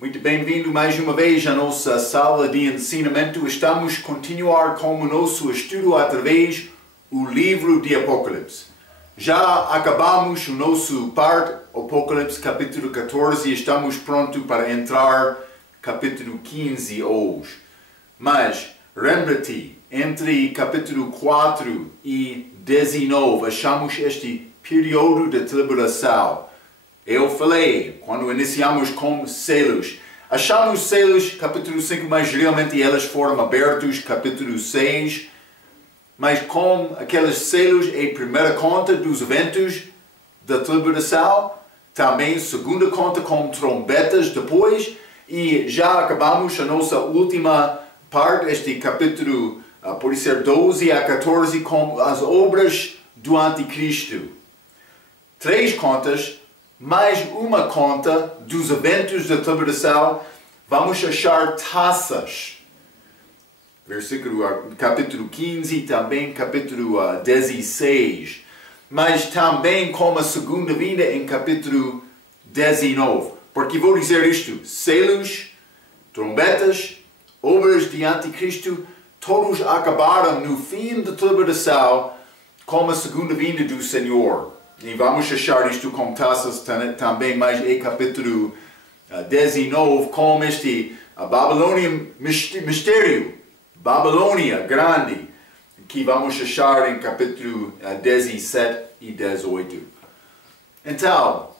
Muito bem-vindo mais uma vez à nossa sala de ensinamento. Estamos a continuar com o nosso estudo através do livro de Apocalipse. Já acabamos o nosso parte, Apocalipse capítulo 14, e estamos prontos para entrar capítulo 15 hoje. Mas, lembra-te, entre capítulo 4 e 19, achamos este período de tribulação. Eu falei, quando iniciamos com selos, achamos selos, capítulo 5, mas realmente elas foram abertos, capítulo 6, mas com aqueles selos é a primeira conta dos eventos da tribulação, também segunda conta com trombetas depois, e já acabamos a nossa última parte, este capítulo, pode ser 12 a 14, com as obras do Anticristo. 3 contas, mais uma conta dos eventos da tribulação, vamos achar taças. Capítulo 15, também capítulo 16. Mas também como a segunda vinda em capítulo 19. Porque vou dizer isto, selos, trombetas, obras de Anticristo, todos acabaram no fim da tribulação com a segunda vinda do Senhor. E vamos achar isto com taças também, mas em capítulo 19, com este Babilônia mistério, Babilônia grande, que vamos achar em capítulo 17 e 18. Então,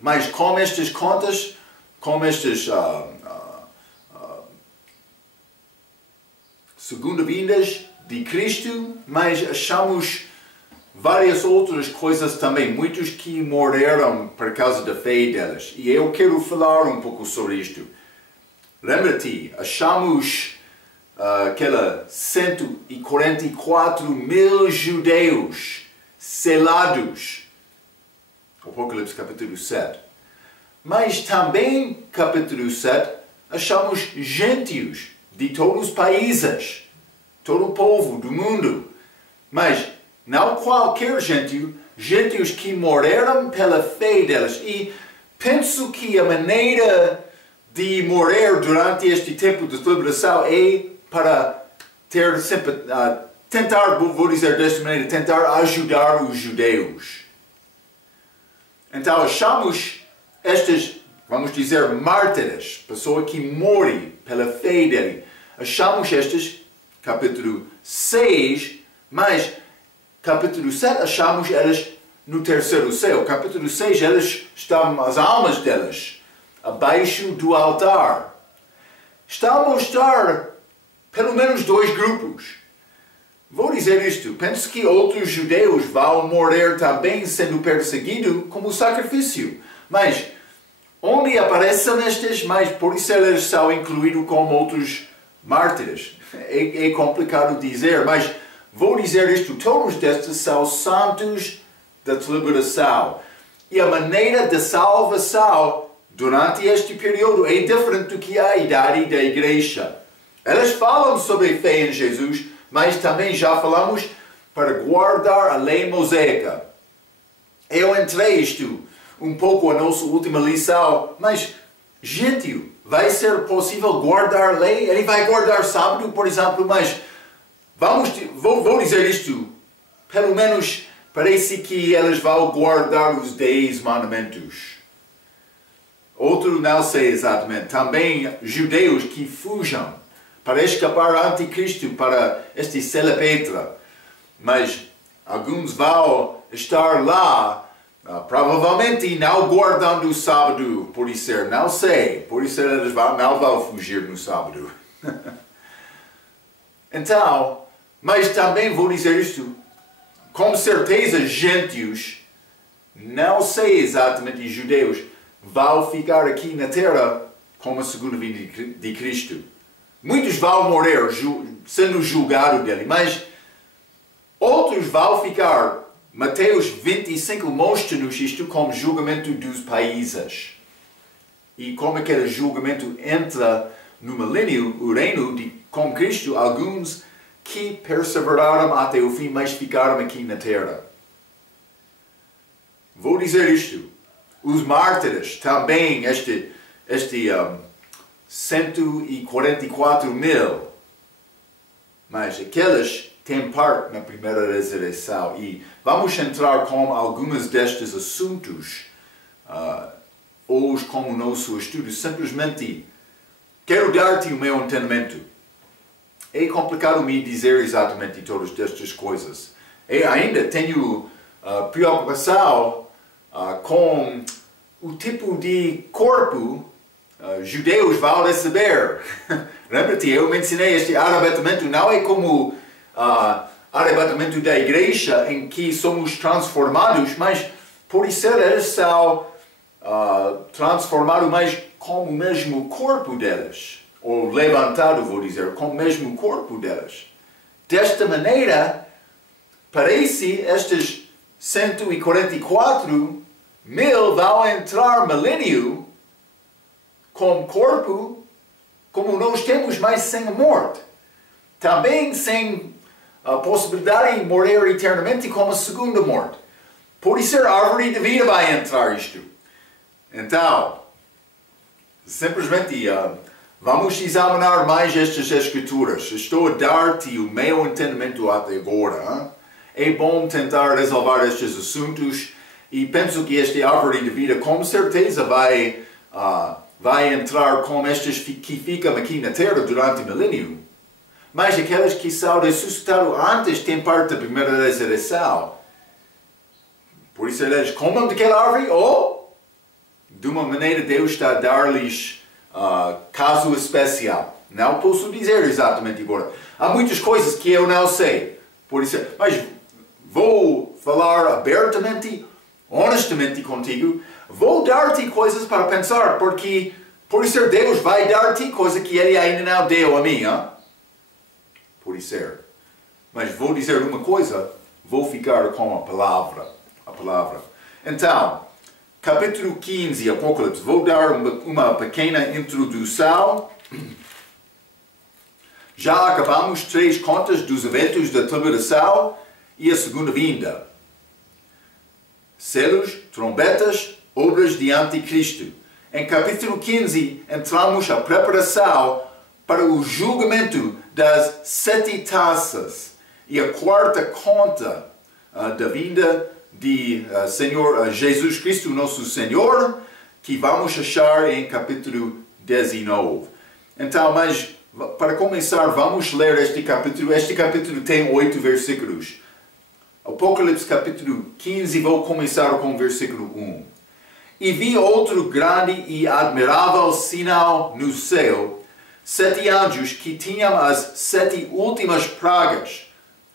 mas com estas contas, com estas segunda vindas de Cristo, mas achamos várias outras coisas também, muitos que morreram por causa da fé delas. E eu quero falar um pouco sobre isto. Lembra-te, achamos aquela 144 mil judeus selados. Apocalipse capítulo 7. Mas também, capítulo 7, achamos gentios de todos os países, todo o povo do mundo. Mas não qualquer gentio, gentios que morreram pela fé delas. E penso que a maneira de morrer durante este tempo de tribulação é para ter sempre, tentar, vou dizer desta maneira, tentar ajudar os judeus. Então achamos estas, vamos dizer, mártires, pessoa que morre pela fé dele. Achamos estas, capítulo 6, mas capítulo 7 achamos elas no terceiro céu. Capítulo 6 elas estavam, as almas delas, abaixo do altar. Está a mostrar pelo menos 2 grupos. Vou dizer isto, penso que outros judeus vão morrer também sendo perseguidos como sacrifício. Mas onde aparecem estas, mas por isso elas são incluídos como outros mártires. É complicado dizer, mas vou dizer isto, todos destes são santos da tribulação. E a maneira de salvação durante este período é diferente do que a idade da igreja. Elas falam sobre a fé em Jesus, mas também já falamos para guardar a lei mosaica. Eu entrei isto um pouco a nossa última lição, mas, gente, vai ser possível guardar a lei? Ele vai guardar sábado, por exemplo, mas vou dizer isto, pelo menos parece que elas vão guardar os 10 mandamentos. Outro não sei exatamente. Também judeus que fujam para escapar ao Anticristo, para este Celepetra. Mas alguns vão estar lá, provavelmente não guardando o sábado, por isso não sei. Por isso eles não vão fugir no sábado. Então, mas também vou dizer isto, com certeza gentios, não sei exatamente judeus, vão ficar aqui na terra com a segunda vinda de Cristo. Muitos vão morrer sendo julgados dele, mas outros vão ficar. Mateus 25 mostra-nos isto como julgamento dos países. E como aquele julgamento entra no milênio, o reino com Cristo, alguns que perseveraram até o fim, mas ficaram aqui na terra. Vou dizer isto. Os mártires também, 144.000. Mas aqueles têm parte na primeira ressurreição. E vamos entrar com alguns destes assuntos hoje como nosso estudo. Simplesmente quero dar-te o meu entendimento. É complicado me dizer exatamente todas estas coisas. E ainda tenho preocupação com o tipo de corpo judeus vão receber. Lembra-te, eu mencionei este arrebatamento, não é como arrebatamento da igreja em que somos transformados, mas por isso eles são transformados mais com o mesmo corpo deles, ou levantado, vou dizer, com o mesmo corpo deles. Desta maneira, parece estes 144.000 vão entrar milênio com corpo como nós temos, mas sem a morte. Também sem a possibilidade de morrer eternamente como a segunda morte. Por isso a árvore de vida vai entrar isto. Então, simplesmente vamos examinar mais estas escrituras. Estou a dar-te o meu entendimento até agora. É bom tentar resolver estes assuntos e penso que esta árvore de vida com certeza vai entrar com estas que ficam aqui na Terra durante o milênio. Mas aqueles que são ressuscitados antes têm parte da primeira ressurreição. Por isso eles comem daquela árvore ou, de uma maneira, Deus está a dar-lhes caso especial. Não posso dizer exatamente agora. Há muitas coisas que eu não sei. Por isso, mas vou falar abertamente, honestamente contigo. Vou dar-te coisas para pensar, porque por isso Deus vai dar-te coisa que Ele ainda não deu a mim. Hein? Por isso. Mas vou dizer uma coisa, vou ficar com a palavra. Então, capítulo 15, Apocalipse. Vou dar uma pequena introdução. Já acabamos 3 contas dos eventos da tribulação e a segunda vinda. Selos, trombetas, obras de anticristo. Em capítulo 15 entramos a preparação para o julgamento das 7 taças e a quarta conta da vinda de Senhor Jesus Cristo, nosso Senhor, que vamos achar em capítulo 19. Então, mas para começar, vamos ler este capítulo. Este capítulo tem 8 versículos. Apocalipse capítulo 15, vou começar com o versículo 1. E vi outro grande e admirável sinal no céu, 7 anjos que tinham as 7 últimas pragas,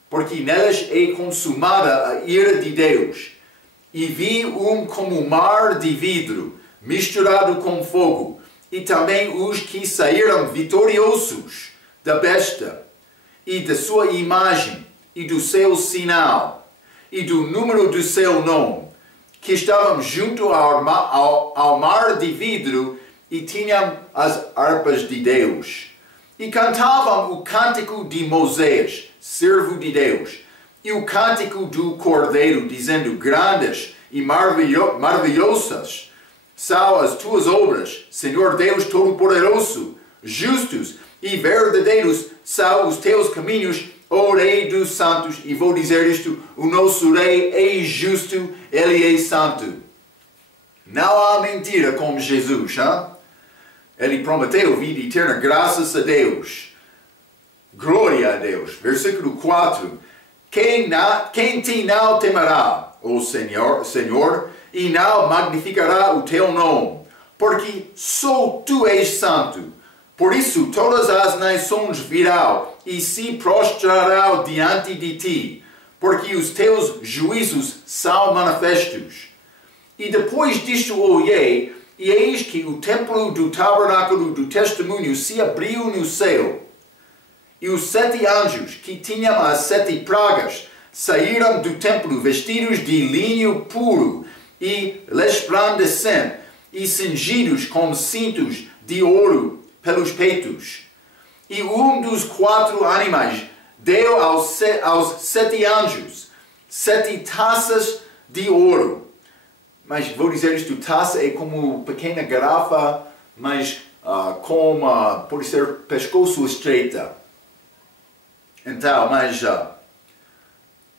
porque nelas é consumada a ira de Deus. E vi como mar de vidro, misturado com fogo, e também os que saíram vitoriosos da besta, e da sua imagem, e do seu sinal, e do número do seu nome, que estavam junto ao mar de vidro, e tinham as harpas de Deus. E cantavam o cântico de Moisés, servo de Deus, e o cântico do Cordeiro, dizendo: grandes e maravilhosas são as tuas obras, Senhor Deus Todo-Poderoso. Justos e verdadeiros são os teus caminhos, ó Rei dos Santos. E vou dizer isto: o nosso Rei é justo, Ele é santo. Não há mentira como Jesus. Hein? Ele prometeu vida eterna, graças a Deus. Glória a Deus. Versículo 4. Quem te não temerá, ó Senhor, e não magnificará o teu nome, porque só tu és santo. Por isso todas as nações virão e se prostrarão diante de ti, porque os teus juízos são manifestos. E depois disto olhei, e eis que o templo do tabernáculo do testemunho se abriu no céu. E os 7 anjos que tinham as 7 pragas saíram do templo vestidos de linho puro e resplandecente, e cingidos com cintos de ouro pelos peitos. E um dos 4 animais deu aos 7 anjos 7 taças de ouro. Mas vou dizer isto: taça é como pequena garrafa mas com, pode ser pescoço estreita. Então,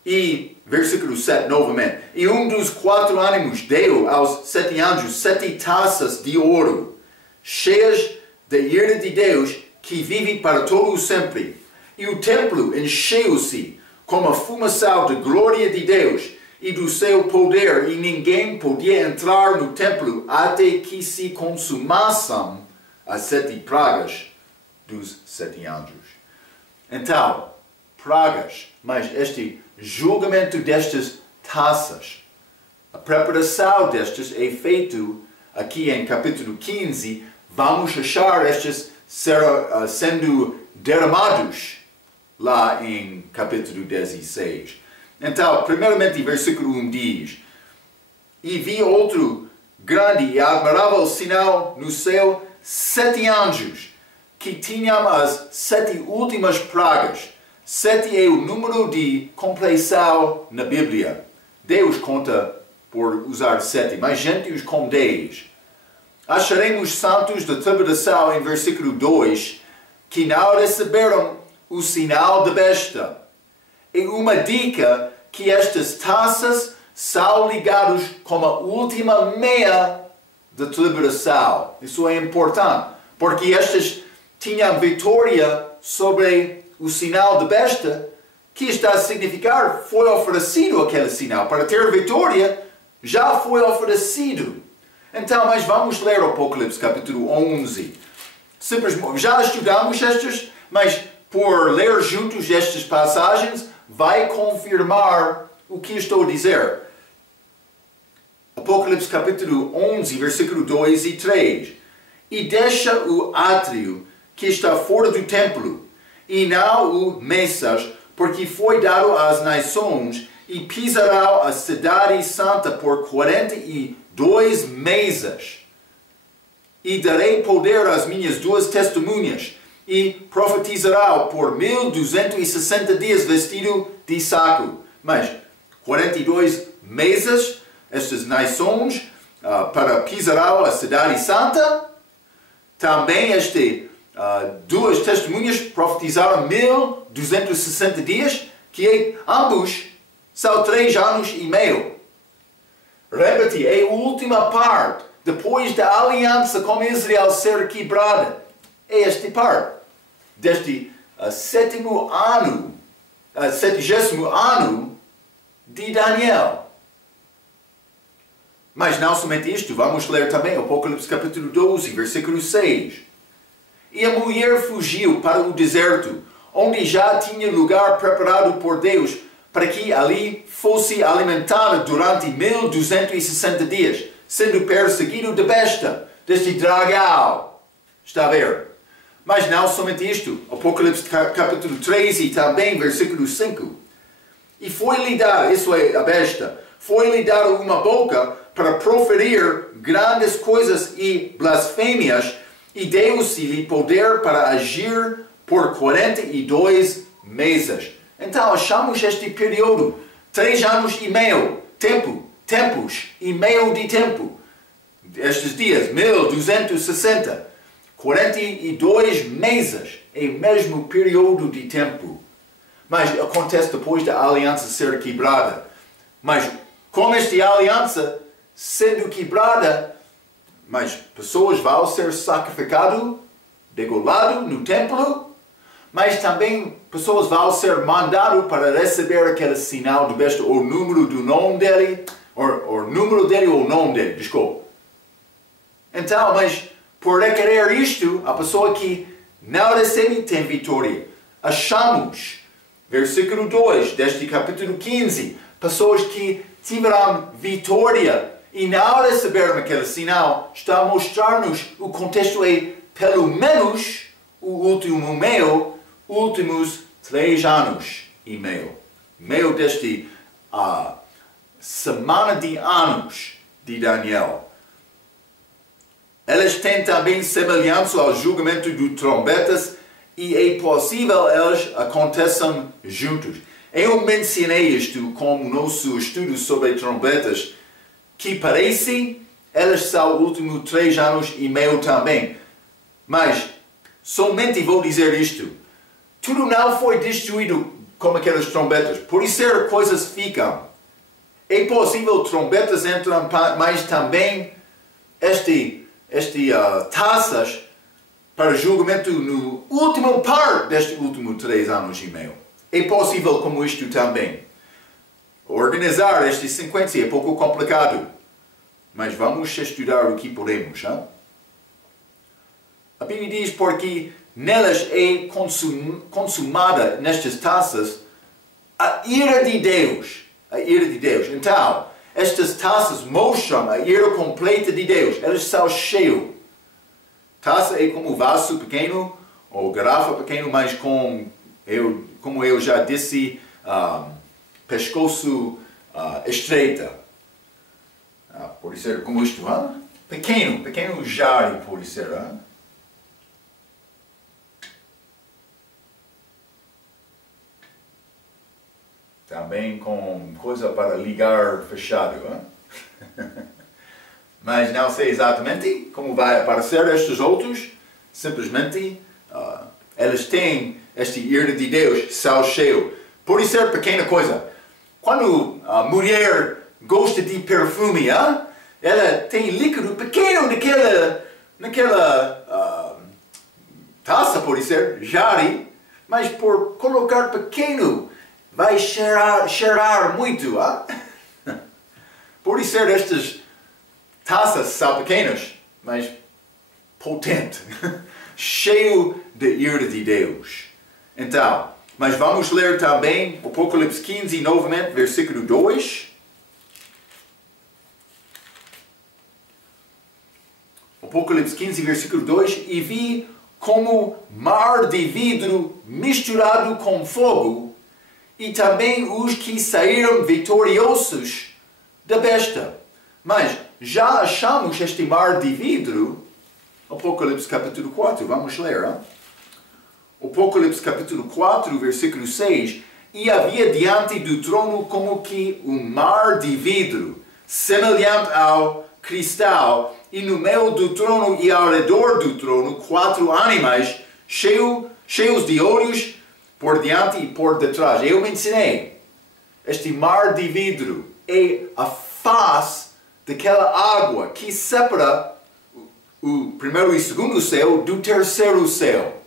e versículo 7 novamente. E um dos 4 ânimos deu aos 7 anjos 7 taças de ouro, cheias da ira de Deus, que vive para todo o sempre. E o templo encheu-se com a fumaça da glória de Deus e do seu poder, e ninguém podia entrar no templo até que se consumassem as 7 pragas dos 7 anjos. Então, pragas, mas este julgamento destas taças, a preparação destas é feito aqui em capítulo 15. Vamos achar estes sendo derramados lá em capítulo 16. Então, primeiramente, versículo 1 diz: E vi outro grande e admirável sinal no céu, 7 anjos, que tinham as 7 últimas pragas. 7 é o número de compleição na Bíblia. Deus conta por usar 7, mas gente os com 10. Acharemos santos da tribulação, em versículo 2, que não receberam o sinal da besta. É uma dica que estas taças são ligadas com a última meia da tribulação. Isso é importante, porque estas tinham vitória sobre o sinal da besta, que está a significar foi oferecido aquele sinal. Para ter vitória, já foi oferecido. Então, mas vamos ler o Apocalipse capítulo 11. Simplesmente, já estudamos estas, mas por ler juntos estas passagens, vai confirmar o que estou a dizer. Apocalipse capítulo 11, versículo 2 e 3. E deixa o átrio que está fora do templo, e não o Messas, porque foi dado às nações, e pisará a cidade santa por 42 meses. E darei poder às minhas 2 testemunhas, e profetizará por 1260 dias vestido de saco. Mas 42 meses, estas nações, para pisará a cidade santa. Também 2 testemunhas profetizaram 1260 dias, que ambos são 3 anos e meio. Lembra-te, é a última parte, depois da aliança com Israel ser quebrada. É esta parte, deste 70º ano de Daniel. Mas não somente isto, vamos ler também Apocalipse capítulo 12, versículo 6. E a mulher fugiu para o deserto, onde já tinha lugar preparado por Deus, para que ali fosse alimentada durante 1260 dias, sendo perseguido da besta, deste dragão. Está a ver? Mas não somente isto. Apocalipse capítulo 13, também versículo 5. E foi-lhe dada, isso é a besta, foi-lhe dada uma boca para proferir grandes coisas e blasfêmias, e deu-se-lhe poder para agir por 42 meses. Então achamos este período, 3 anos e meio, tempos e meio de tempo. Estes dias, 1260, 42 meses, é o mesmo período de tempo. Mas acontece depois da aliança ser quebrada. Mas com esta aliança sendo quebrada, mas pessoas vão ser sacrificadas, degoladas no templo, mas também pessoas vão ser mandadas para receber aquele sinal de besta, ou número do nome dele, ou número dele ou nome dele, desculpa. Então, mas por requerer isto, a pessoa que não recebe tem vitória. Achamos, versículo 2 deste capítulo 15, pessoas que tiveram vitória e não receberam aquele sinal, está a mostrar-nos o contexto é, pelo menos, o últimos 3 anos e meio. Meio deste semana de anos de Daniel. Elas têm também semelhança ao julgamento de trombetas e é possível elas aconteçam juntos. Eu mencionei isto como nosso estudo sobre trombetas, que parece elas são últimos 3 anos e meio também. Mas, somente vou dizer isto. Tudo não foi destruído como aquelas trombetas. Por isso coisas ficam. É possível trombetas entram, mas também taças para julgamento no último parte destes últimos 3 anos e meio. É possível como isto também. Organizar esta sequência é pouco complicado. Mas vamos estudar o que podemos. Hein? A Bíblia diz porque nelas é consumada, nestas taças, a ira de Deus. A ira de Deus. Então, estas taças mostram a ira completa de Deus. Elas são cheias. Taça é como vaso pequeno, ou garrafa pequeno, mas como eu já disse, pescoço estreita. Pode ser como isto, hein? Pequeno jarro pode ser. Hein? Também com coisa para ligar fechado. Hein? Mas não sei exatamente como vai aparecer estes outros. Simplesmente, elas têm esta ira de Deus, sal cheio. Pode ser pequena coisa. Quando a mulher gosta de perfume, hein? Ela tem líquido pequeno naquela taça, pode ser, jarre, mas por colocar pequeno, vai cheirar muito. Hein? Pode ser estas taças são pequenas, mas potente, cheio de ira de Deus. Então, mas vamos ler também Apocalipse 15, novamente, versículo 2. Apocalipse 15, versículo 2. E vi como mar de vidro misturado com fogo, e também os que saíram vitoriosos da besta. Mas já achamos este mar de vidro, Apocalipse capítulo 4, vamos ler. Hein? Apocalipse capítulo 4, versículo 6. E havia diante do trono como que um mar de vidro, semelhante ao cristal, e no meio do trono e ao redor do trono 4 animais cheios de olhos por diante e por detrás. Eu mencionei, este mar de vidro é a face daquela água que separa o primeiro e segundo céu do terceiro céu.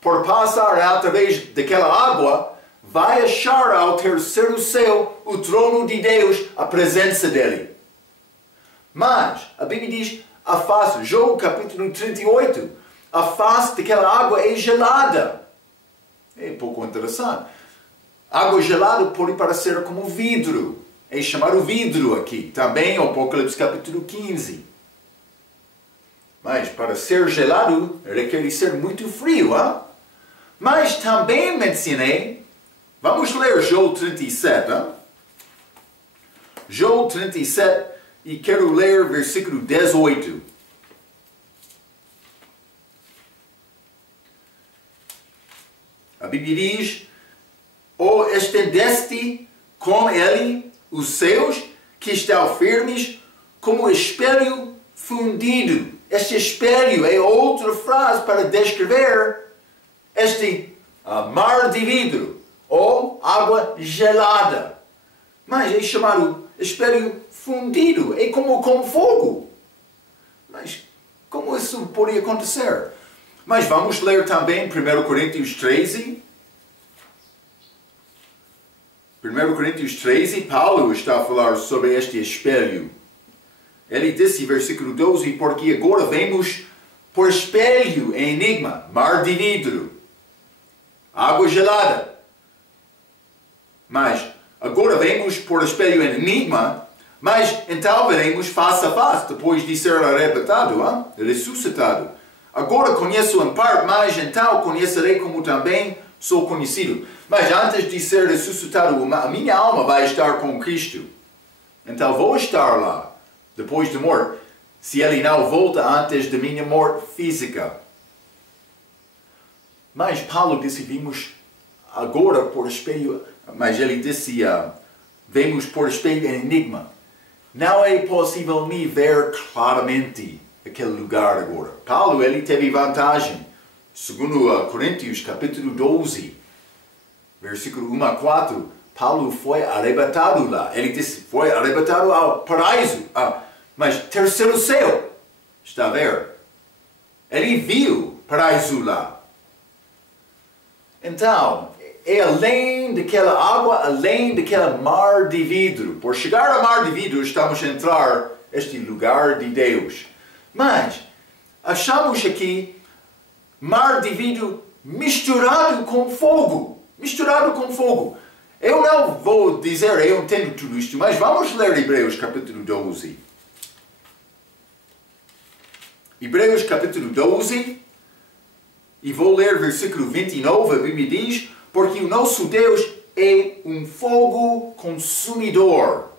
Por passar através daquela água, vai achar ao terceiro céu o trono de Deus, a presença dele. Mas a Bíblia diz a face, João capítulo 38, a face daquela água é gelada. É um pouco interessante. Água gelada pode parecer como vidro. É chamado vidro aqui. Também Apocalipse capítulo 15. Mas para ser gelado requer ser muito frio. Hein? Mas também mencionei, vamos ler João 37. Hein? João 37 e quero ler versículo 18. A Bíblia diz: ou estendeste com ele os céus que estão firmes como espelho fundido. Este espelho é outra frase para descrever este mar de vidro ou água gelada. Mas é chamado espelho fundido. É como com fogo. Mas como isso pode acontecer? Mas vamos ler também 1 Coríntios 13. 1 Coríntios 13, Paulo está a falar sobre este espelho. Ele disse, versículo 12, porque agora vemos por espelho em enigma, mar de vidro, água gelada. Mas agora vemos por espelho em enigma, mas então veremos face a face, depois de ser arrebatado, ressuscitado. Agora conheço em parte, mas então conhecerei como também sou conhecido. Mas antes de ser ressuscitado, a minha alma vai estar com Cristo. Então vou estar lá, depois de morte, se Ele não volta antes da minha morte física. Mas Paulo disse, vimos agora por espelho, mas ele disse, vemos por espelho em enigma. não é possível me ver claramente aquele lugar agora. Paulo, ele teve vantagem. Segundo Coríntios, capítulo 12, versículo 1 a 4, Paulo foi arrebatado lá. Ele disse, foi arrebatado ao paraíso. Mas terceiro céu, está a ver? Ele viu paraíso lá. Então, é além daquela água, além daquele mar de vidro. Por chegar ao mar de vidro, estamos a entrar neste lugar de Deus. Mas, achamos aqui mar de vidro misturado com fogo. Misturado com fogo. Eu não vou dizer, eu entendo tudo isto, mas vamos ler Hebreus capítulo 12. Hebreus capítulo 12, e vou ler versículo 29, a Bíblia diz, porque o nosso Deus é um fogo consumidor.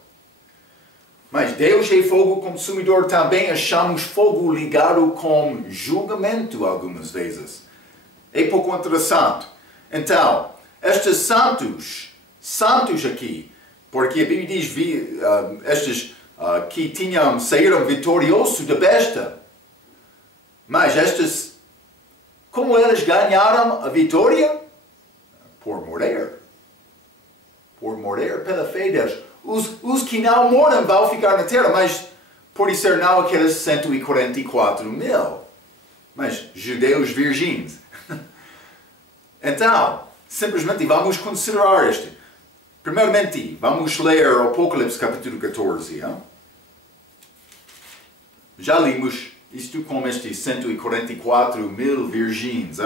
Mas Deus é fogo consumidor também, achamos fogo ligado com julgamento algumas vezes. É pouco interessante. Então, estes santos aqui, porque a Bíblia diz, estes que saíram vitoriosos da besta, mas estes, como eles ganharam a vitória? Por morrer. Por morrer pela fé deles. Os que não moram vão ficar na terra, mas pode ser não aqueles 144 mil. Mas judeus virgens. Então, simplesmente vamos considerar este. Primeiramente, vamos ler Apocalipse capítulo 14. Hein? Já limos isto com estes 144 mil virgens.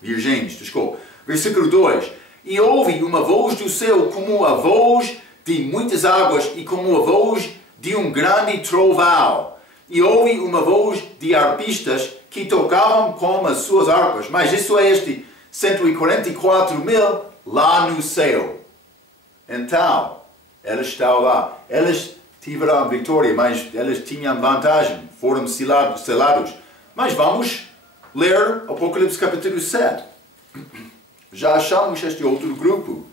Virgens, desculpa. Versículo 2. E ouvi uma voz do céu como a voz de muitas águas e como a voz de um grande trovão. E ouvi uma voz de arpistas que tocavam com as suas harpas. Mas isso é este 144 mil lá no céu. Então, eles estão lá. Eles tiveram vitória, mas eles tinham vantagem. Foram selados. Mas vamos ler Apocalipse capítulo 7. Já achamos este outro grupo.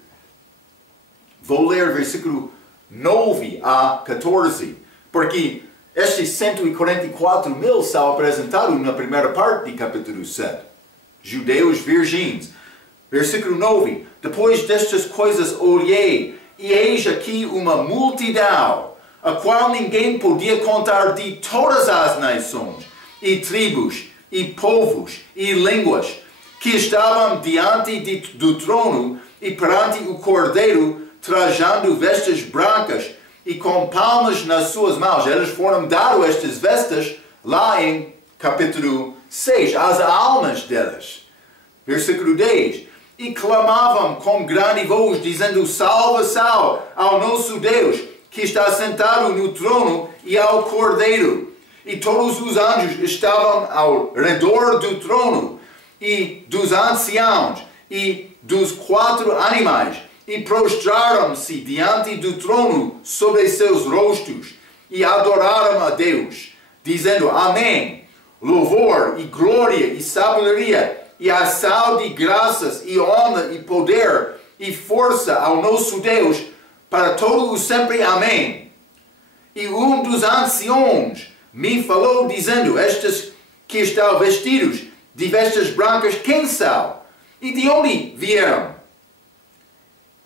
Vou ler versículo 9 a 14. Porque estes 144 mil são apresentados na primeira parte do capítulo 7. Judeus virgens. Versículo 9. Depois destas coisas olhei, e eis aqui uma multidão, a qual ninguém podia contar, de todas as nações, e tribos, e povos, e línguas, que estavam diante do trono e perante o Cordeiro, trajando vestes brancas e com palmas nas suas mãos. Eles foram dados estas vestes lá em capítulo 6, as almas deles. Versículo 10. E clamavam com grande voz, dizendo, salvação ao nosso Deus, que está sentado no trono, e ao Cordeiro. E todos os anjos estavam ao redor do trono, e dos anciãos, e dos 4 animais, e prostraram-se diante do trono sobre seus rostos, e adoraram a Deus, dizendo, amém, louvor, e glória, e sabedoria, e ação de graças, e honra, e poder, e força ao nosso Deus, para todo o sempre. Amém. E um dos anciãos me falou, dizendo, estes que estão vestidos de vestes brancas, quem são? E de onde vieram?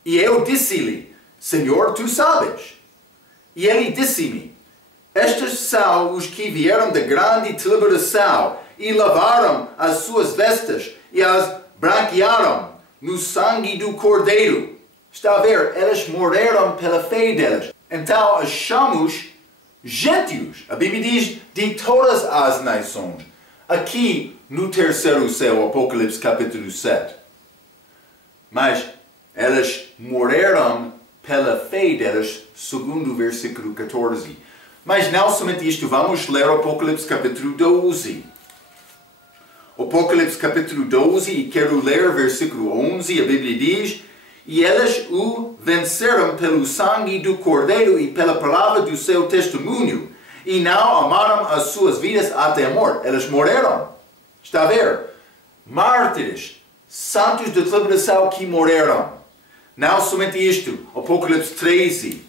E eu disse-lhe, Senhor, tu sabes. E ele disse-me, estes são os que vieram da grande tribulação, e lavaram as suas vestes, e as branquearam no sangue do Cordeiro. Está a ver? Eles morreram pela fé deles. Então achamos gentios. A Bíblia diz de todas as nações. Aqui no terceiro céu, Apocalipse capítulo 7. Mas eles morreram pela fé deles, segundo o versículo 14. Mas não somente isto, vamos ler Apocalipse capítulo 12. Apocalipse capítulo 12, e quero ler versículo 11, a Bíblia diz, e eles o venceram pelo sangue do Cordeiro e pela palavra do seu testemunho, e não amaram as suas vidas até a morte. Eles morreram. Está a ver? Mártires, santos da tribulação que morreram. Não somente isto, Apocalipse 13,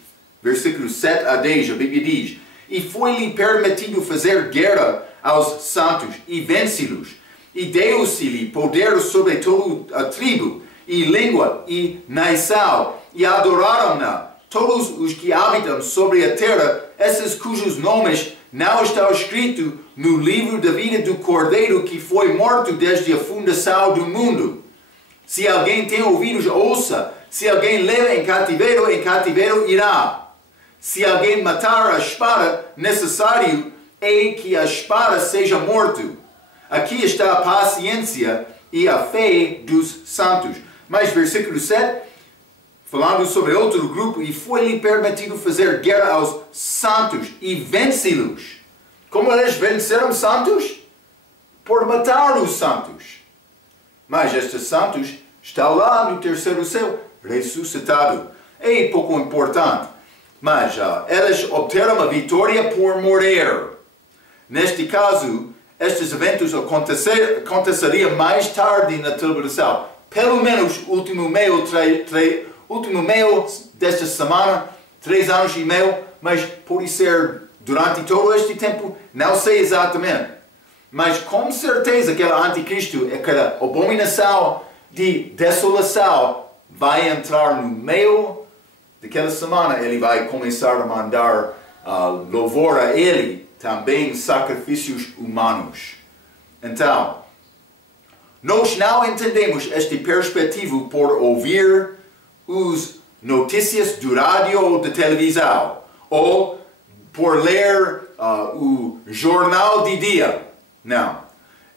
versículos 7 a 10, a Bíblia diz: E foi-lhe permitido fazer guerra aos santos e vencê-los, e deu-se-lhe poder sobre toda a tribo, e língua, e nação, e adoraram-na todos os que habitam sobre a terra, esses cujos nomes não estão escritos no livro da vida do Cordeiro que foi morto desde a fundação do mundo. Se alguém tem ouvidos, ouça. Se alguém leva em cativeiro irá. Se alguém matar a espada, necessário é que a espada seja morto. Aqui está a paciência e a fé dos santos. Mas versículo 7, falando sobre outro grupo: E foi-lhe permitido fazer guerra aos santos e vencê-los. Como eles venceram santos? Por matar os santos. Mas estes santos estão lá no terceiro céu, ressuscitado. É pouco importante. Mas eles obtiveram a vitória por morrer. Neste caso, estes eventos aconteceriam mais tarde na tribulação. Pelo menos último meio desta semana, 3 anos e meio, mas pode ser durante todo este tempo, não sei exatamente. Mas com certeza aquele anticristo, aquela abominação de desolação, vai entrar no meio daquela semana. Ele vai começar a mandar louvor a ele, também sacrifícios humanos. Então, nós não entendemos esta perspectiva por ouvir as notícias do rádio ou da televisão, ou por ler o jornal de dia. Não.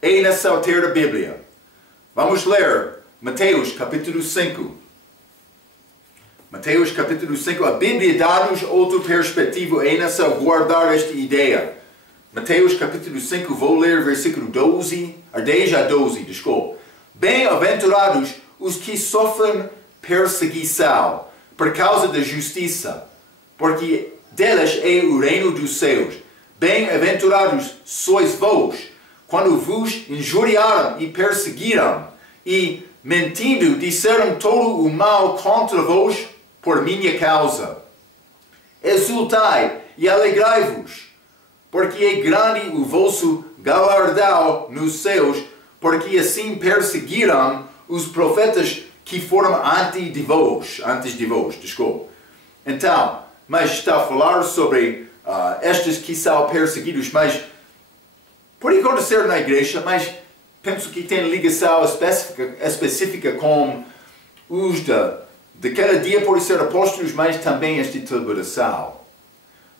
É nessa ter a Bíblia. Vamos ler Mateus capítulo 5. Mateus capítulo 5. A Bíblia dá-nos outra perspectiva. É nessa guardar esta ideia. Mateus capítulo 5, vou ler versículo 10 a 12, desculpa. Bem-aventurados os que sofrem perseguição por causa da justiça, porque deles é o reino dos céus. Bem-aventurados sois vós, quando vos injuriaram e perseguiram, e mentindo disseram todo o mal contra vós por minha causa. Exultai e alegrai-vos, porque é grande o vosso galardão nos céus, porque assim perseguiram os profetas que foram antes de vós, desculpe. Então, mas está a falar sobre estes que são perseguidos, mas pode acontecer na igreja, mas penso que tem ligação específica com os daquele dia, pode ser apóstolos, mas também esta tribulação.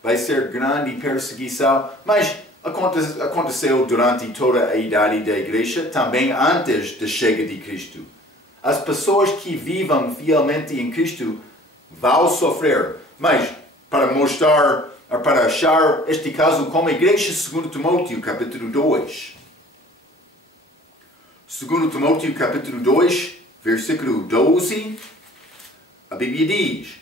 Vai ser grande perseguição, mas aconteceu durante toda a idade da igreja, também antes da chegada de Cristo. As pessoas que vivem fielmente em Cristo vão sofrer, mas para mostrar, para achar este caso como igreja, 2 Timóteo capítulo 2. 2 Timóteo capítulo 2, versículo 12, a Bíblia diz: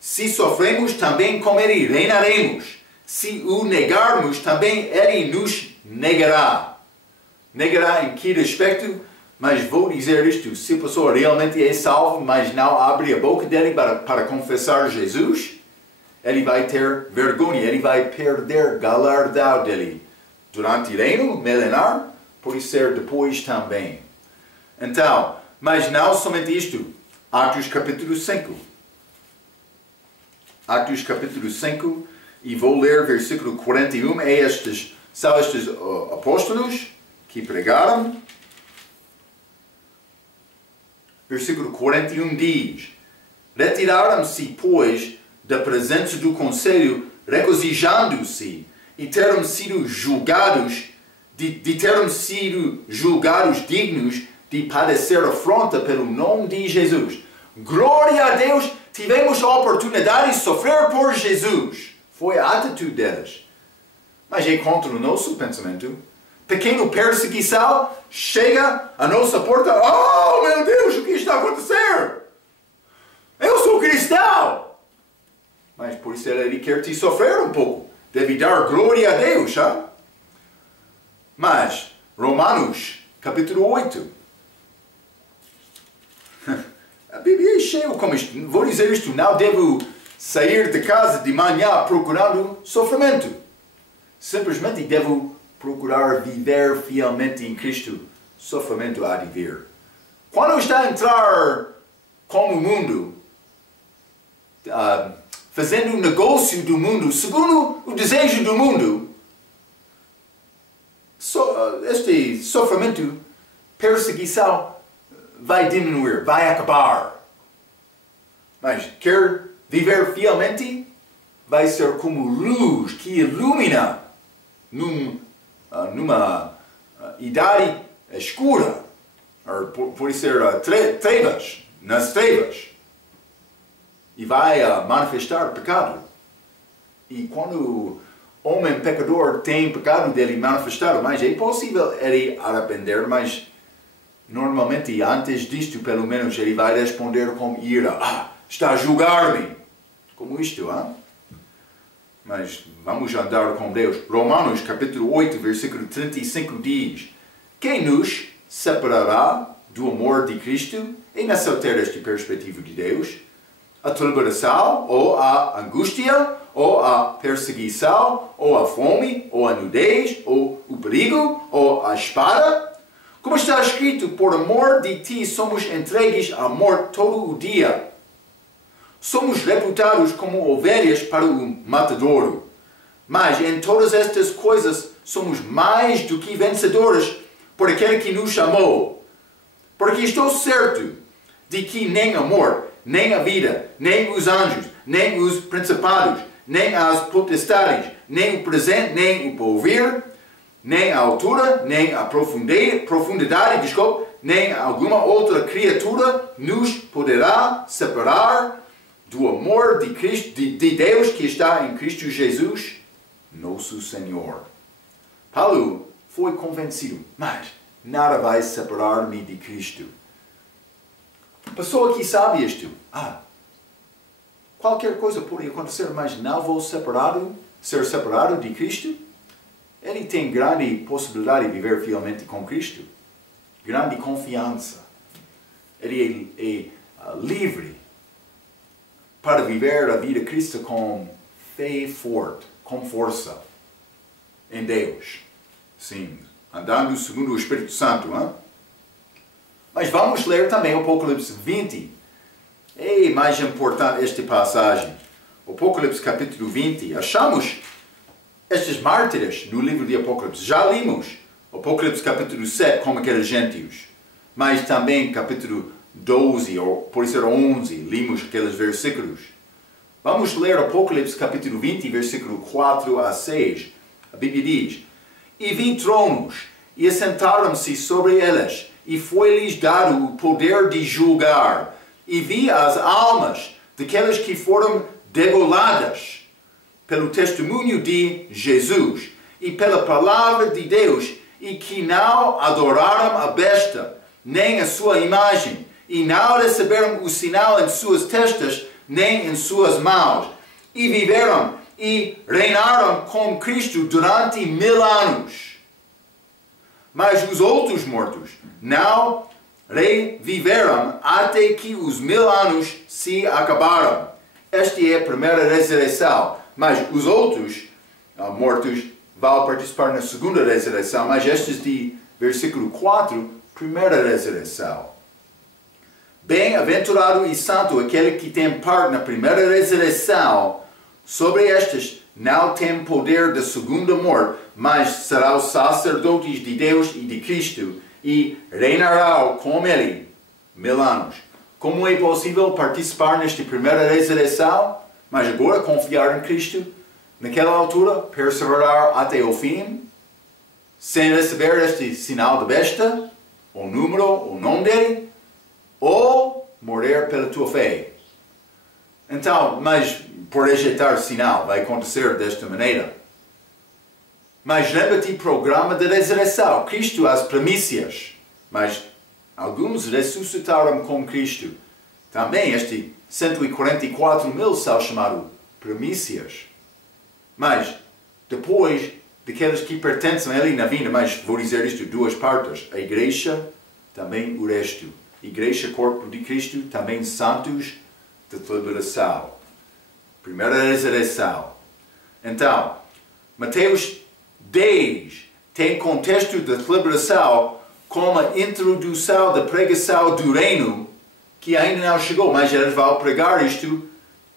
Se sofremos, também com ele reinaremos. Se o negarmos, também ele nos negará. Negará em que respeito? Mas vou dizer isto: se a pessoa realmente é salva, mas não abre a boca dele para confessar Jesus, ele vai ter vergonha, ele vai perder galardão dele. Durante o reino milenar, pode ser depois também. Então, mas não somente isto. Atos capítulo 5. Atos capítulo 5, e vou ler versículo 41. São estes apóstolos que pregaram. Versículo 41 diz: Retiraram-se, pois, da presença do conselho, regozijando-se, e terem sido julgados, terem sido julgados dignos de padecer afronta pelo nome de Jesus. Glória a Deus, tivemos a oportunidade de sofrer por Jesus. Foi a atitude deles. Mas é contra o nosso pensamento. Pequena perseguição chega à nossa porta. Oh, meu Deus, o que está a acontecer? Eu sou cristão. Mas por isso ele quer te sofrer um pouco. Deve dar glória a Deus, hein? Mas, Romanos, capítulo 8. A Bíblia é cheia como isto. Vou dizer isto, não devo sair de casa de manhã procurando sofrimento. Simplesmente devo procurar viver fielmente em Cristo. Sofrimento há de vir. Quando está a entrar como o mundo, fazendo um negócio do mundo, segundo o desejo do mundo, este sofrimento, perseguição, vai diminuir, vai acabar. Mas quer viver fielmente, vai ser como luz que ilumina numa idade escura, ou pode ser trevas, nas trevas, e vai manifestar pecado. E quando o homem pecador tem pecado dele manifestado, mas é possível ele arrepender, mas normalmente antes disto, pelo menos, ele vai responder com ira. Está a julgar-me. Como isto, Mas vamos andar com Deus. Romanos capítulo 8, versículo 35 diz: quem nos separará do amor de Cristo? E nessa esta perspectiva de Deus, a tribulação, ou a angústia, ou a perseguição, ou a fome, ou a nudez, ou o perigo, ou a espada. Como está escrito, por amor de ti somos entregues à morte todo o dia. Somos reputados como ovelhas para o matadouro. Mas em todas estas coisas somos mais do que vencedores por aquele que nos chamou. Porque estou certo de que nem a morte, nem a vida, nem os anjos, nem os principados, nem as potestades, nem o presente, nem o porvir, nem a altura, nem a profundidade, nem alguma outra criatura nos poderá separar do amor de Cristo, de Deus que está em Cristo Jesus, nosso Senhor. Paulo foi convencido, mas nada vai separar-me de Cristo. A pessoa que sabe isto, qualquer coisa pode acontecer, mas não vou ser separado de Cristo. Ele tem grande possibilidade de viver fielmente com Cristo. Grande confiança. Ele é livre para viver a vida cristã com fé forte, com força em Deus. Sim, andando segundo o Espírito Santo. Mas vamos ler também o Apocalipse 20. É mais importante esta passagem. O Apocalipse capítulo 20. Achamos estes mártires no livro de Apocalipse. Já limos o Apocalipse capítulo 7 como aqueles gentios. Mas também capítulo 12, ou pode ser 11, limos aqueles versículos. Vamos ler Apocalipse capítulo 20, versículo 4 a 6. A Bíblia diz: e vi tronos, e assentaram-se sobre eles, e foi-lhes dado o poder de julgar. E vi as almas daqueles que foram degoladas pelo testemunho de Jesus e pela palavra de Deus, e que não adoraram a besta, nem a sua imagem, e não receberam o sinal em suas testas, nem em suas mãos. E viveram e reinaram com Cristo durante 1000 anos. Mas os outros mortos não reviveram até que os 1000 anos se acabaram. Esta é a primeira ressurreição. Mas os outros mortos vão participar na segunda ressurreição. Mas estes de versículo 4, primeira ressurreição. Bem-aventurado e santo aquele que tem parte na primeira ressurreição. Sobre estes não tem poder da segunda morte, mas serão sacerdotes de Deus e de Cristo, e reinarão com ele 1000 anos. Como é possível participar nesta primeira ressurreição? Mas agora confiar em Cristo, naquela altura, perseverar até o fim, sem receber este sinal da besta, o número, o nome dele, ou morrer pela tua fé. Então, mas por rejeitar sinal, vai acontecer desta maneira. Mas lembra-te do programa da ressurreição. Cristo as primícias. Mas alguns ressuscitaram com Cristo. Também este 144 mil são chamados primícias. Mas depois daqueles que pertencem a Ele na vinda, mas vou dizer isto de duas partes. A igreja, também o resto. Igreja, corpo de Cristo, também santos da tribulação. primeira ressurreição. Então, Mateus 10 tem contexto da celebração como a introdução da pregação do reino, que ainda não chegou, mas eles vão pregar isto.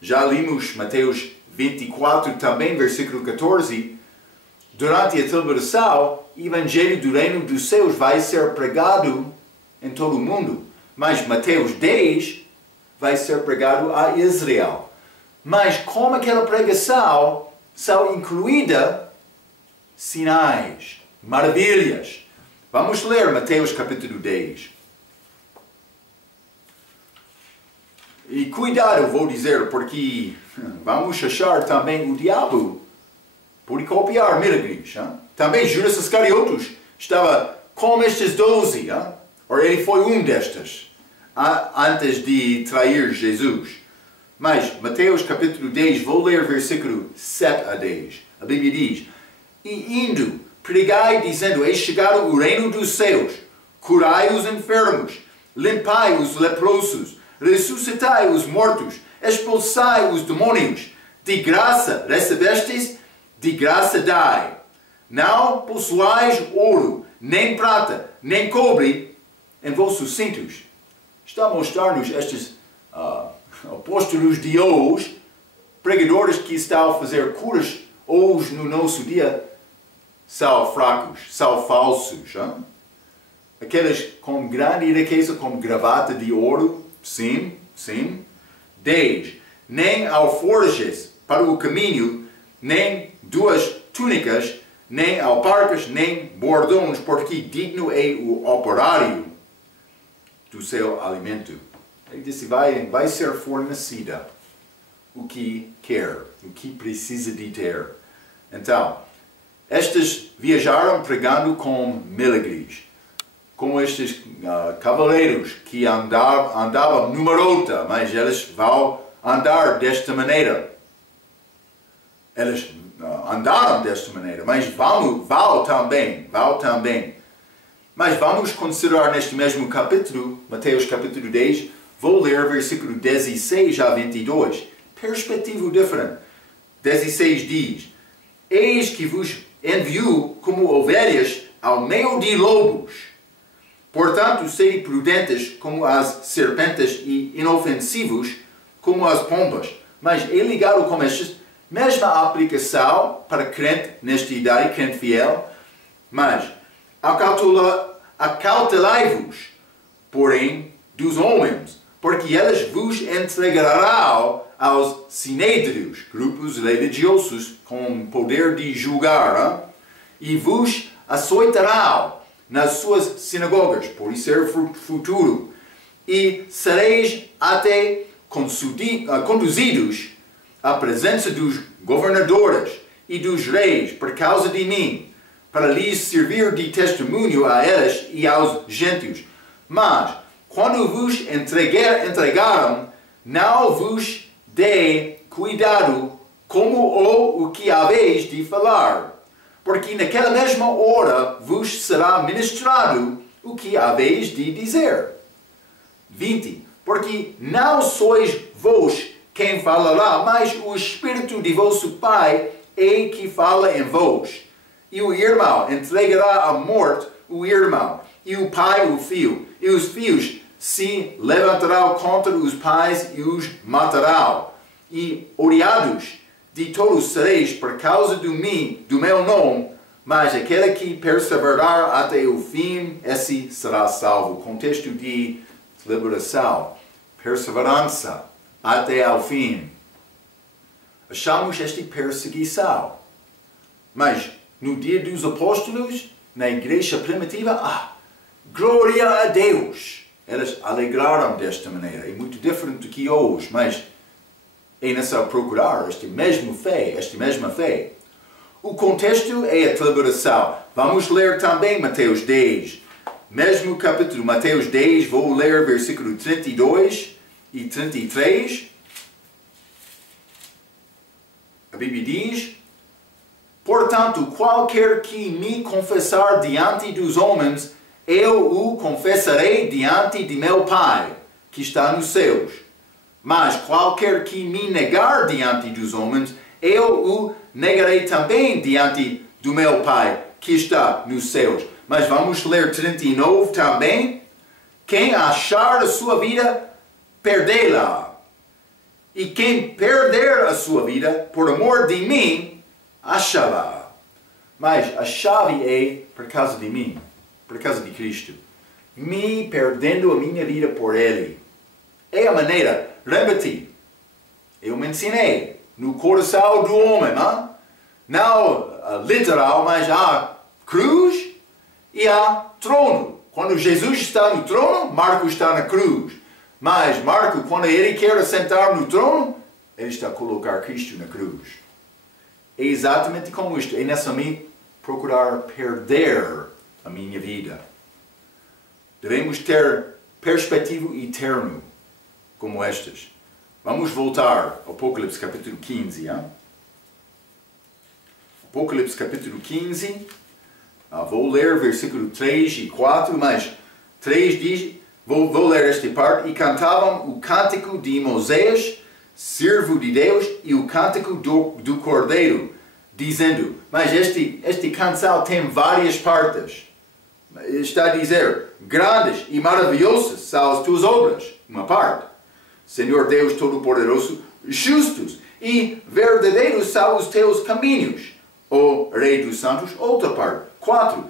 Já limos Mateus 24 também, versículo 14. Durante a celebração, o Evangelho do Reino dos Céus vai ser pregado em todo o mundo. Mas Mateus 10 vai ser pregado a Israel. Mas como aquela pregação são incluídas sinais, maravilhas. Vamos ler Mateus capítulo 10. E cuidado, vou dizer, porque vamos achar também o diabo por copiar milagres. Também Judas Iscariotes estava com estes 12. Ou ele foi um destes, antes de trair Jesus. Mas Mateus capítulo 10, vou ler versículo 7 a 10. A Bíblia diz: E indo, pregai dizendo, é chegado o reino dos céus. Curai os enfermos, limpai os leprosos, ressuscitai os mortos, expulsai os demônios. De graça recebestes, de graça dai. Não possuais ouro, nem prata, nem cobre em vossos cintos. Está a mostrar-nos estes apóstolos de hoje, pregadores que estão a fazer curas hoje no nosso dia, são fracos, são falsos. Aqueles com grande riqueza, com gravata de ouro, sim, sim. 10. Nem alforjes para o caminho, nem duas túnicas, nem alparcas, nem bordões, porque digno é o operário do seu alimento. Ele disse, vai ser fornecida o que quer, o que precisa de ter. Então, estes viajaram pregando com milagres, como estes cavaleiros que andavam numa rota, mas eles vão andar desta maneira. Eles andaram desta maneira, mas vão também. Mas vamos considerar neste mesmo capítulo, Mateus capítulo 10, vou ler versículo 16 a 22. Perspectiva diferente. 16 diz: Eis que vos envio como ovelhas ao meio de lobos. Portanto, sede prudentes como as serpentes e inofensivos como as pombas. Mas é ligado com estes, mesma aplicação para crente nesta idade, crente fiel. Mas acautelai-vos, porém, dos homens, porque eles vos entregarão aos sinédrios, grupos religiosos com poder de julgar, e vos açoitarão nas suas sinagogas, por isso é futuro, e sereis até conduzidos à presença dos governadores e dos reis por causa de mim, para lhes servir de testemunho a eles e aos gentios. Mas, quando vos entregaram, não vos dê cuidado como ou o que haveis de falar, porque naquela mesma hora vos será ministrado o que haveis de dizer. 20. Porque não sois vós quem falará, mas o Espírito de vosso Pai é que fala em vós. E o irmão entregará à morte o irmão, e o pai o filho, e os filhos se levantarão contra os pais e os matarão. E odiados de todos sereis por causa do meu nome, mas aquele que perseverar até o fim, esse será salvo. Contexto de celebração, perseverança até ao fim. Achamos esta perseguição, mas no dia dos apóstolos, na igreja primitiva, glória a Deus! Eles alegraram desta maneira. É muito diferente do que hoje, mas é necessário procurar esta mesma fé. O contexto é a celebração. Vamos ler também Mateus 10. Mesmo capítulo, Mateus 10, vou ler versículo 32 e 33. A Bíblia diz: Portanto, qualquer que me confessar diante dos homens, eu o confessarei diante de meu Pai, que está nos céus. Mas qualquer que me negar diante dos homens, eu o negarei também diante do meu Pai que está nos céus. Mas vamos ler 39 também. Quem achar a sua vida, perdê-la. E quem perder a sua vida, por amor de mim, achá-la. Mas a chave é por causa de mim, por causa de Cristo. Me perdendo a minha vida por Ele. É a maneira. Lembra-te, eu me ensinei no coração do homem, não literal, mas há cruz e há trono. Quando Jesus está no trono, Marco está na cruz. Mas Marco, quando ele quer assentar no trono, ele está a colocar Cristo na cruz. É exatamente como isto. É nessa mim procurar perder a minha vida. Devemos ter perspectiva eterna como estas. Vamos voltar ao Apocalipse capítulo 15. Apocalipse capítulo 15. Vou ler versículo 3 e 4, mas 3 diz, vou ler esta parte. E cantavam o cântico de Moisés, servo de Deus, e o cântico do Cordeiro, dizendo, mas este canção tem várias partes. Está a dizer, grandes e maravilhosas são as tuas obras, uma parte. Senhor Deus Todo-Poderoso, justos e verdadeiros são os teus caminhos, ó Rei dos Santos, outra parte. 4.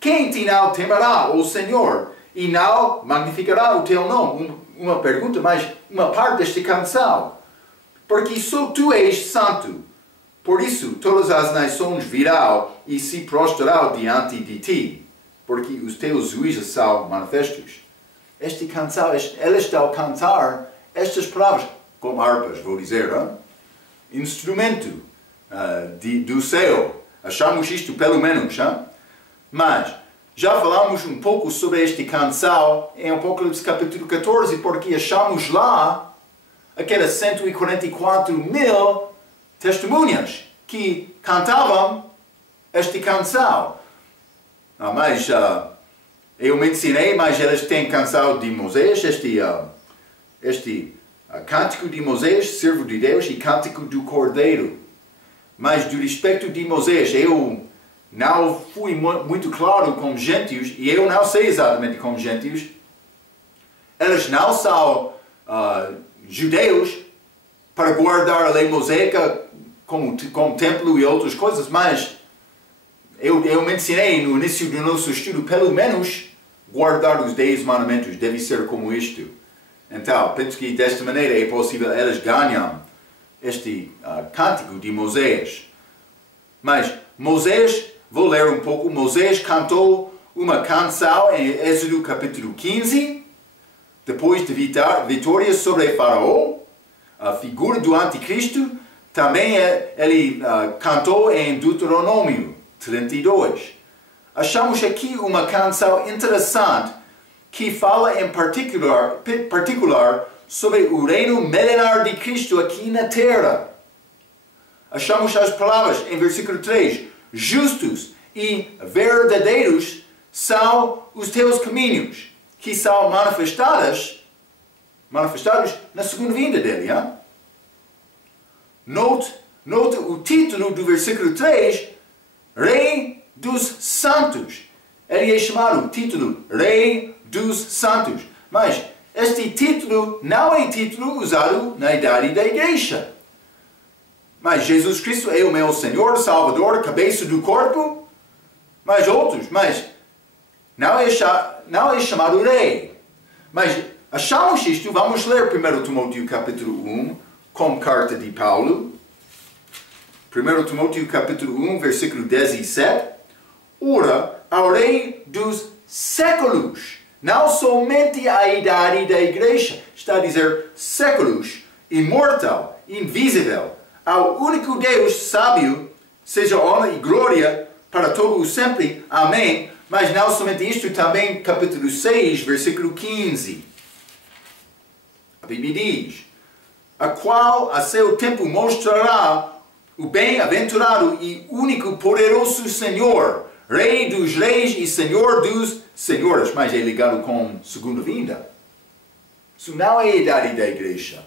Quem te não temerá, ó Senhor, e não magnificará o teu nome? Uma pergunta, mas uma parte desta canção. Porque só tu és santo. Por isso todas as nações virão e se prostrarão diante de ti, porque os teus juízos são manifestos. Esta canção, ela está a cantar estas palavras, como harpas, vou dizer, instrumento do céu. Achamos isto pelo menos, mas já falamos um pouco sobre esta canção em Apocalipse capítulo 14, porque achamos lá aquelas 144 mil testemunhas que cantavam esta canção. Mas eu me ensinei, mas elas têm canção de Moisés, este cântico de Moisés, servo de Deus, e cântico do Cordeiro. Mas do respeito de Moisés, eu não fui muito claro com gentios, e eu não sei exatamente como gentios. Eles não são judeus para guardar a lei mosaica como templo e outras coisas, mas eu me ensinei no início do nosso estudo, pelo menos, guardar os 10 mandamentos deve ser como isto. Então, penso que desta maneira é possível eles ganham este cântico de Moisés. Mas Moisés, vou ler um pouco, Moisés cantou uma canção em Êxodo capítulo 15, depois de vitória sobre Faraó, a figura do anticristo. Também ele cantou em Deuteronômio 32. Achamos aqui uma canção interessante que fala em particular sobre o reino milenar de Cristo aqui na terra. Achamos as palavras em versículo 3. Justos e verdadeiros são os teus caminhos, que são manifestados na segunda vinda dele. Note o título do versículo 3, Rei dos Santos. Ele é chamado título Rei dos Santos. Mas este título não é título usado na idade da igreja. Mas Jesus Cristo é o meu Senhor, Salvador, cabeça do corpo. Mas outros, não é chamado Rei. Mas achamos isto, vamos ler 1 Timóteo capítulo 1, com carta de Paulo. 1 Timóteo capítulo 1, versículo 17. Ora ao Rei dos séculos, não somente a idade da igreja, está a dizer séculos, imortal, invisível, ao único Deus sábio, seja honra e glória para todo o sempre. Amém. Mas não somente isto, também capítulo 6, versículo 15. A Bíblia diz, a qual a seu tempo mostrará o bem-aventurado e único poderoso Senhor, Rei dos reis e Senhor dos senhores. Mas é ligado com segunda vinda. Isso não é a idade da igreja.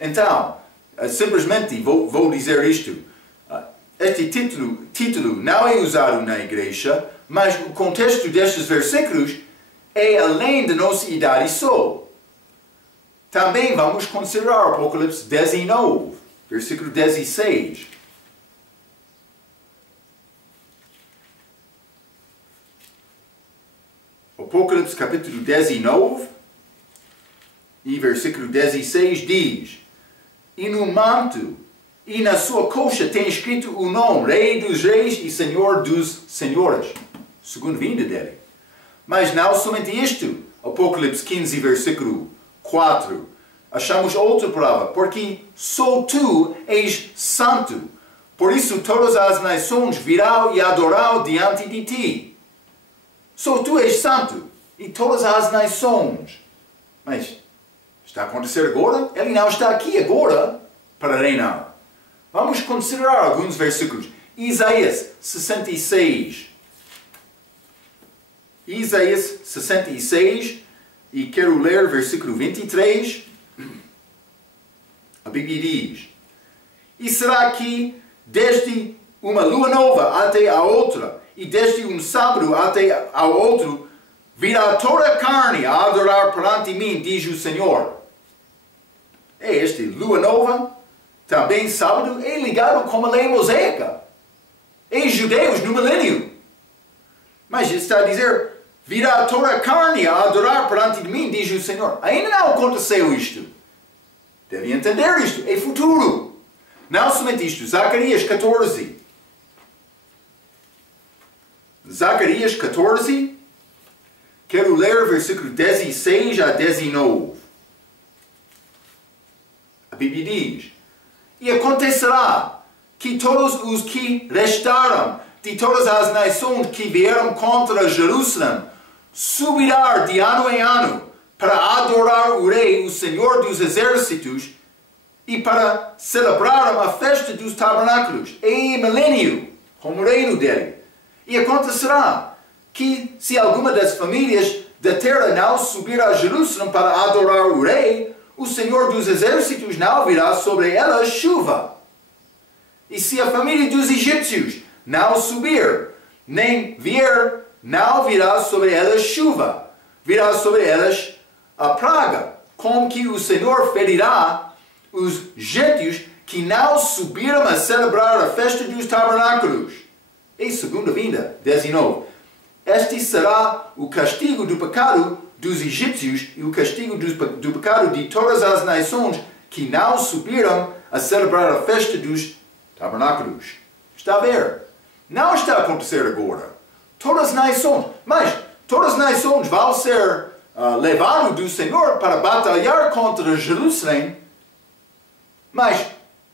Então, simplesmente vou dizer isto. Este título não é usado na igreja, mas o contexto destes versículos é além da nossa idade só. Também vamos considerar Apocalipse 19, versículo 16. Apocalipse capítulo 19 e versículo 16 diz: E no manto e na sua coxa tem escrito o nome Rei dos Reis e Senhor dos Senhores, segundo vinda dele. Mas não somente isto. Apocalipse 15, versículo 4. Achamos outra palavra. Porque só tu és santo. Por isso todas as nações virão e adorarão diante de ti. Só tu és santo. E todas as nações. Mas está a acontecer agora? Ele não está aqui agora para reinar. Vamos considerar alguns versículos. Isaías 66. Isaías 66, e quero ler versículo 23. A Bíblia diz: E será que desde uma lua nova até a outra, e desde um sábado até ao outro, virá toda a carne a adorar perante mim, diz o Senhor. É este lua nova, também sábado, é ligado com a lei mosaica. É judeus no milênio. Mas está a dizer: virá toda a carne a adorar perante mim, diz o Senhor. Ainda não aconteceu isto. Deve entender isto. É futuro. Não somente isto. Zacarias 14. Zacarias 14. Quero ler versículo 16 a 19. A Bíblia diz: E acontecerá que todos os que restaram de todas as nações que vieram contra Jerusalém subirão de ano em ano para adorar o Rei, o Senhor dos Exércitos, e para celebrar a festa dos tabernáculos em milênio, como reino dele. E acontecerá que, se alguma das famílias da terra não subir a Jerusalém para adorar o Rei, o Senhor dos Exércitos não virá sobre ela chuva. E se a família dos egípcios não subir, nem vier, não virá sobre elas chuva. Virá sobre elas a praga, com que o Senhor ferirá os gentios que não subiram a celebrar a festa dos tabernáculos. E segunda vinda, 19. Este será o castigo do pecado dos egípcios e o castigo do pecado de todas as nações que não subiram a celebrar a festa dos tabernáculos. Está a ver? Não está a acontecer agora. Todas as nações, mas todas as nações vão ser levadas do Senhor para batalhar contra Jerusalém. Mas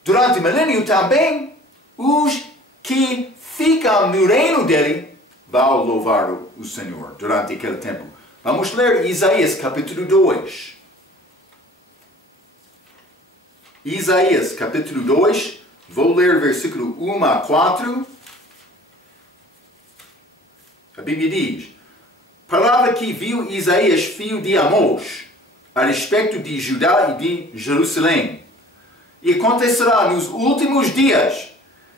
durante o milênio também, os que ficam no reino dele vão louvar o Senhor durante aquele tempo. Vamos ler Isaías capítulo 2. Isaías capítulo 2, vou ler versículo 1 a 4. A Bíblia diz: Palavra que viu Isaías, filho de Amós, a respeito de Judá e de Jerusalém. E acontecerá nos últimos dias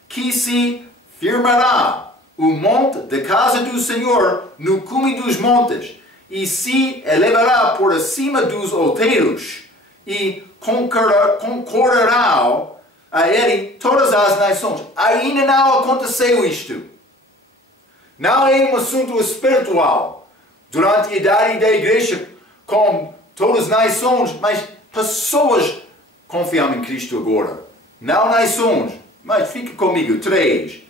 que se firmará o monte da casa do Senhor no cume dos montes, e se elevará por acima dos outeiros, e concorrerão a ele todas as nações. Ainda não aconteceu isto. Não é um assunto espiritual. Durante a idade da igreja, com todas as nações, mas pessoas confiam em Cristo agora. Não nações, mas fique comigo. 3.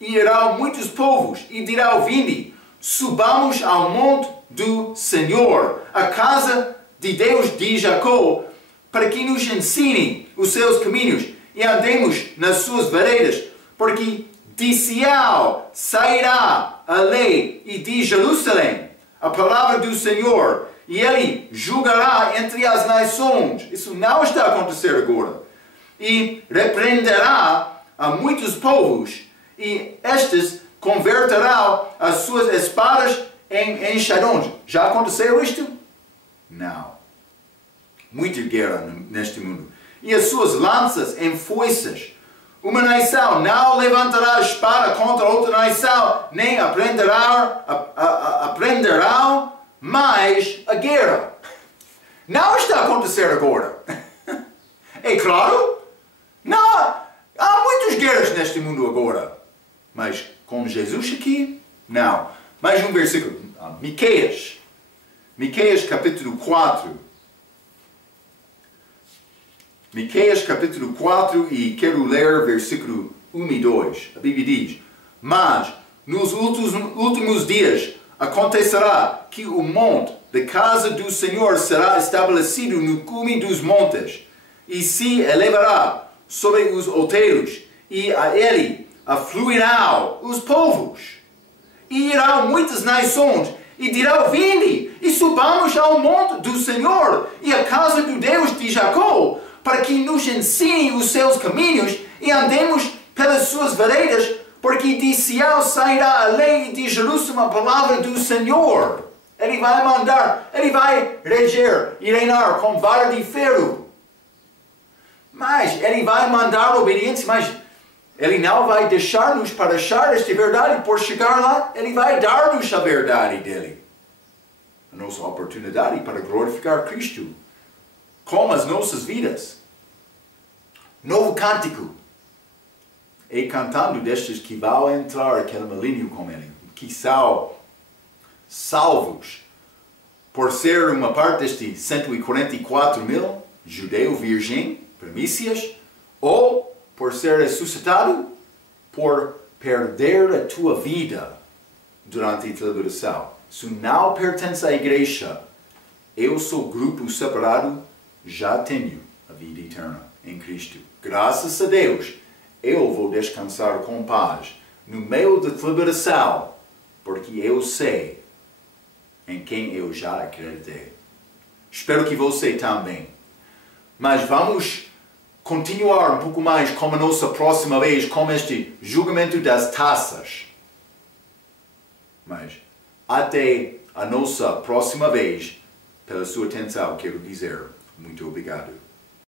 E irão muitos povos, e dirão: vinde, subamos ao monte do Senhor, a casa de Deus de Jacó, para que nos ensine os seus caminhos, e andemos nas suas veredas, porque de Sião sairá a lei, e de Jerusalém a palavra do Senhor, e ele julgará entre as nações. Isso não está a acontecer agora. E repreenderá a muitos povos, e estes converterão as suas espadas em enxadões. Já aconteceu isto? Não. Muita guerra neste mundo. e as suas lanças em foices. Uma nação não levantará a espada contra outra nação, nem aprenderão mais a guerra. Não está a acontecer agora. É claro, não, há muitas guerras neste mundo agora. Mas com Jesus aqui, não. Mais um versículo. Miqueias. Miqueias capítulo 4. Miqueias capítulo 4 e quero ler versículo 1 e 2. A Bíblia diz: Mas nos últimos dias acontecerá que o monte da casa do Senhor será estabelecido no cume dos montes e se elevará sobre os outeiros, e a ele afluirão os povos. E irão muitas nações, e dirão: Vinde, e subamos ao monte do Senhor, e à casa do Deus de Jacó, para que nos ensine os seus caminhos, e andemos pelas suas veredas, porque de Sião sairá a lei, e de Jerusalém a palavra do Senhor. Ele vai mandar, ele vai reger e reinar com vara de ferro. Mas ele vai mandar obediência, mas ele não vai deixar-nos para achar esta verdade. Por chegar lá, ele vai dar-nos a verdade dele. A nossa oportunidade para glorificar Cristo com as nossas vidas. Novo cântico. E cantando destes que vão entrar aquele milênio com ele, que são salvos por ser uma parte deste 144 mil, judeu virgem, primícias, ou por ser ressuscitado, por perder a tua vida durante a tribulação. Se não pertence à igreja, eu sou grupo separado, já tenho a vida eterna em Cristo. Graças a Deus, eu vou descansar com paz no meio da tribulação, porque eu sei em quem eu já acreditei. Espero que você também. Mas vamos continuar um pouco mais com a nossa próxima vez, com este julgamento das taças. Mas até a nossa próxima vez, pela sua atenção, quero dizer muito obrigado.